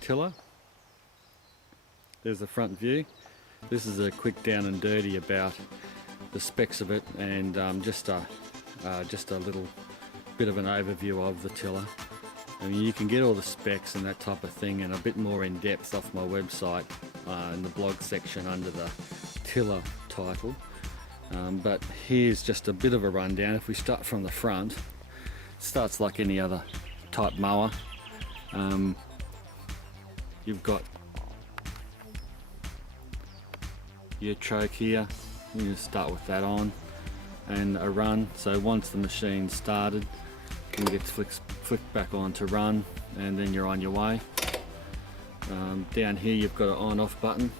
tiller. There's the front view. This is a quick down and dirty about the specs of it, and just a little bit of an overview of the tiller. I mean, you can get all the specs and that type of thing and a bit more in depth off my website in the blog section under the tiller title. But here's just a bit of a rundown. If we start from the front, it starts like any other type mower. You've got your choke here. You can start with that on, and a run. So once the machine's started, you can get flicked back on to run, and then you're on your way. Down here you've got an on-off button,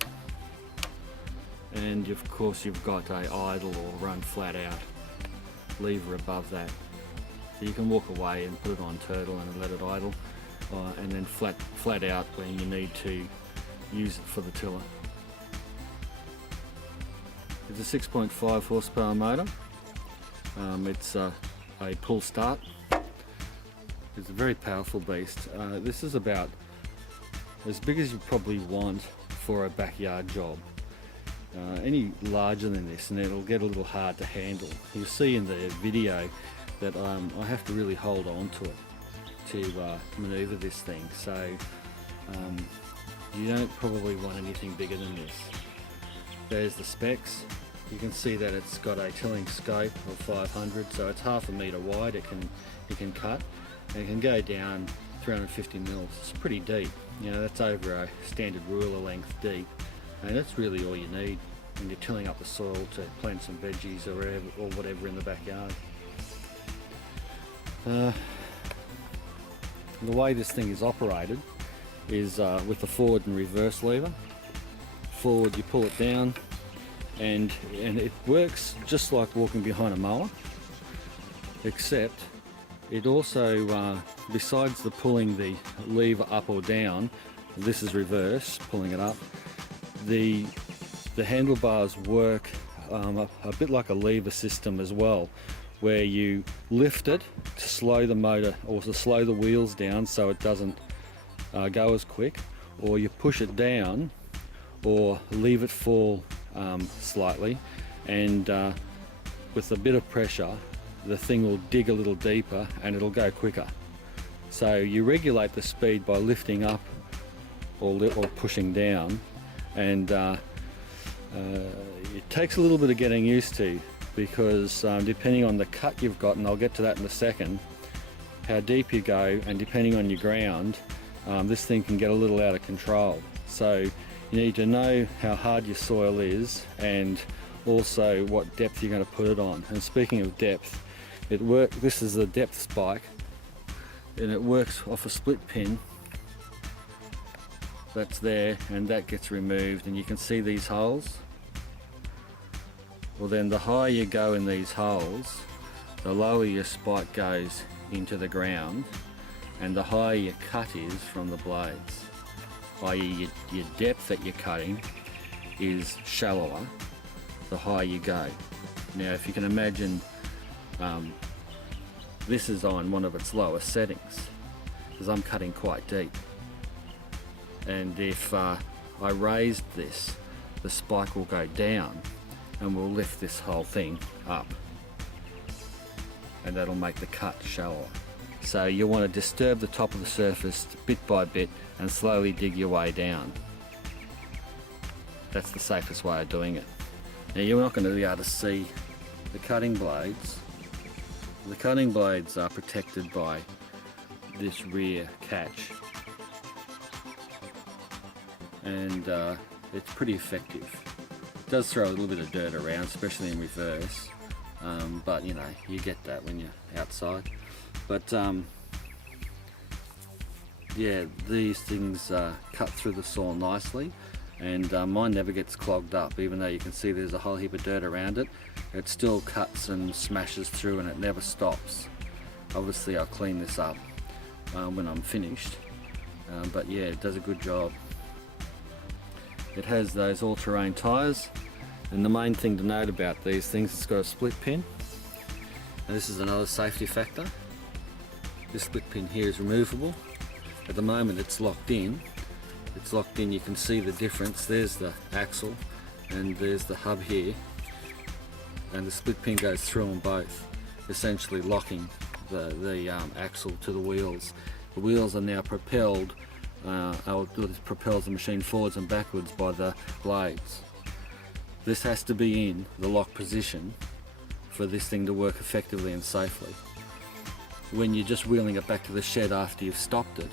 and of course you've got a idle or run flat out lever above that. So you can walk away and put it on turtle and let it idle, and then flat out when you need to use it for the tiller. It's a 6.5 horsepower motor. It's a pull start. It's a very powerful beast. This is about as big as you probably want for a backyard job. Any larger than this and it'll get a little hard to handle. You'll see in the video that I have to really hold on to it to maneuver this thing. So you don't probably want anything bigger than this. There's the specs. You can see that it's got a tilling scope of 500, so it's 1/2 meter wide. It can cut, and it can go down 350 mils. It's pretty deep. You know, that's over a standard ruler length deep, and that's really all you need when you're tilling up the soil to plant some veggies or whatever in the backyard. The way this thing is operated is with the forward and reverse lever. Forward, you pull it down, and it works just like walking behind a mower, except it also, besides the pulling the lever up or down, this is reverse, pulling it up, the handlebars work a bit like a lever system as well, where you lift it to slow the motor or to slow the wheels down so it doesn't go as quick, or you push it down or leave it fall slightly, and with a bit of pressure the thing will dig a little deeper and it'll go quicker. So you regulate the speed by lifting up or pushing down, and it takes a little bit of getting used to, because depending on the cut you've got, and I'll get to that in a second, how deep you go, and depending on your ground, this thing can get a little out of control. So you need to know how hard your soil is and also what depth you're going to put it on. And speaking of depth, this is the depth spike, and it works off a split pin that's there, and that gets removed, and you can see these holes. Well, then the higher you go in these holes, the lower your spike goes into the ground, and the higher your cut is from the blades. i.e. your depth that you're cutting is shallower the higher you go. Now if you can imagine, this is on one of its lowest settings, because I'm cutting quite deep, and if I raised this, the spike will go down and we'll lift this whole thing up, and that'll make the cut shallower. So you want to disturb the top of the surface bit by bit and slowly dig your way down. That's the safest way of doing it. Now you're not going to be able to see the cutting blades. The cutting blades are protected by this rear catch, and it's pretty effective. It does throw a little bit of dirt around, especially in reverse, but you know, you get that when you're outside. But yeah, these things cut through the soil nicely, and mine never gets clogged up. Even though you can see there's a whole heap of dirt around it, it still cuts and smashes through, and it never stops. Obviously I'll clean this up when I'm finished, but yeah, it does a good job. It has those all-terrain tyres, and the main thing to note about these things, it's got a split pin, and this is another safety factor. This split pin here is removable. At the moment it's locked in, It's locked in. You can see the difference. There's the axle and there's the hub here, and the split pin goes through them both, essentially locking the axle to the wheels. The wheels are now propelled, this propels the machine forwards and backwards by the blades. This has to be in the lock position for this thing to work effectively and safely. When you're just wheeling it back to the shed after you've stopped it,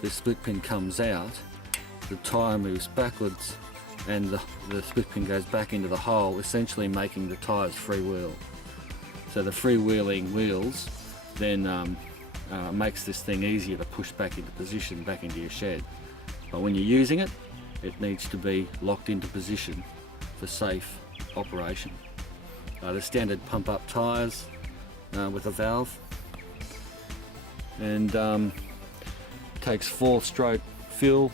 the split pin comes out, the tyre moves backwards, and the split pin goes back into the hole, essentially making the tyres freewheel. So the freewheeling wheels then makes this thing easier to push back into position, back into your shed. But when you're using it, it needs to be locked into position for safe operation. The standard pump up tyres with a valve, and takes 4-stroke fuel.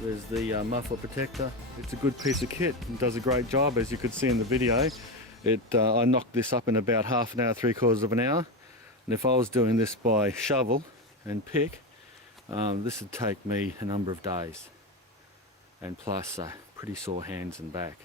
There's the muffler protector. It's a good piece of kit and does a great job, as you could see in the video. I knocked this up in about half an hour, 3/4 of an hour, and if I was doing this by shovel and pick, this would take me a number of days, and plus pretty sore hands and back.